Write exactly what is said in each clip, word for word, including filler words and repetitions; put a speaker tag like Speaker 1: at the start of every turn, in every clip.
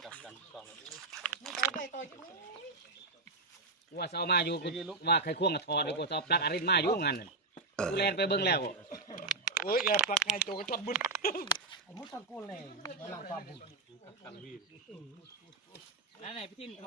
Speaker 1: ว่าเอามาอยู่กูว่าใครควงกับทอดเลยกูเอาปลักอารินมาอยู่งานนั่นกูแลนไปเบิ่งแล้ว
Speaker 2: โอ้ยแอบปลักไงโจกระชดบุญ
Speaker 3: มุดตะโกนเลยมาลองความบุญ
Speaker 1: นั่นไหนพี่ทินไป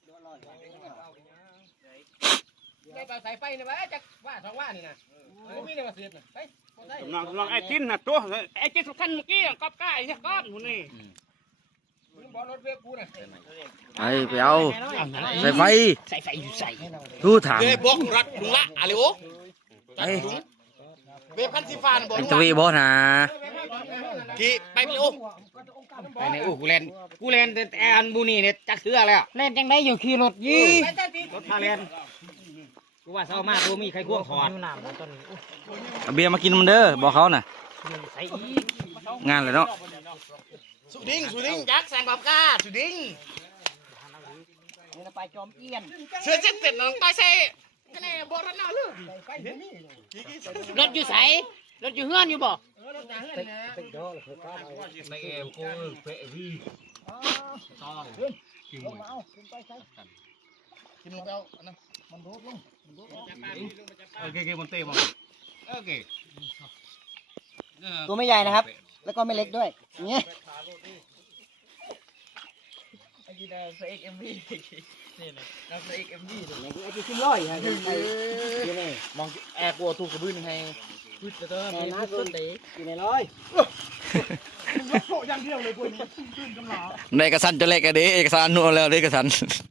Speaker 1: ได้เป่าสายไฟนะวะจักว่าสองว่านี่นะกูมีในมาเสียบนะไป
Speaker 2: ลองลองไอ้จิ้นนะตัวไอ้จิ้นสุดขั้นเมื่อกี้ก๊อบก้าไอ้ก้อนหุ่นนี่
Speaker 1: บอลรถเวกูนะ
Speaker 4: ไอ้ไปเอาใส่ไฟ
Speaker 1: ใส่ไฟอยู่ใส่
Speaker 4: ทูถาม
Speaker 2: เว็บบอกรักลุงละอะไรโอ้
Speaker 4: ไอ้
Speaker 2: เว็บพันสีฟ้าบอก
Speaker 4: ตะวีบอนะ
Speaker 2: กี่ไปไม่โอ้
Speaker 1: ไปในอู้กูแลนกูแลนแต่อันบูนี่เนี่ยจักเสือแล้ว
Speaker 3: เล่นจังได้อยู่ขี่รถยี่
Speaker 1: รถพาแลนกูว่าเศร้ามากกูมีใครควงถอด
Speaker 4: เบียร์มากินมันเด้อบอกเขาน่ะงานเลยเนาะ
Speaker 2: สุดิ้งสุดิ้งยักษ์แสงบับก้าสุดิ้ง
Speaker 3: ไปจอมเอี้ยน
Speaker 2: เสือเจ็ดเจ็ดน้องต้อยเซ่คะแนนบอลรันน่าเลย
Speaker 3: รถอยู่ใสรถอยู่เฮือนอยู่บ่
Speaker 1: ในเอวกูเปะวีต้องกินหมด
Speaker 2: กินลงไปเอาอันนั้น
Speaker 3: มันโดดลง
Speaker 1: โอเคโอเคมันเตะมาโอเค
Speaker 3: ตัวไม่ใหญ่นะครับแล้วก็ไม่เล็กด้วยอย่างเงี้ยไอ้กีดาเอ็กเอ็มวีนี่นะเราเอ็กเอ็มวีเลยไอ้ที่ขึ้นร้อยฮะนี่
Speaker 2: มองแอบกลัวถูกกระบื้นให้
Speaker 3: พูดจะต้องมีน้ำต้นเต๋อยู่ในร้อย
Speaker 2: โผล่อย่างเดียวเลยพวกนี้ขึ้นกำลัง
Speaker 4: ในกระสันจะเล็กกันดิเอกสารนัวแล้วดิกระสัน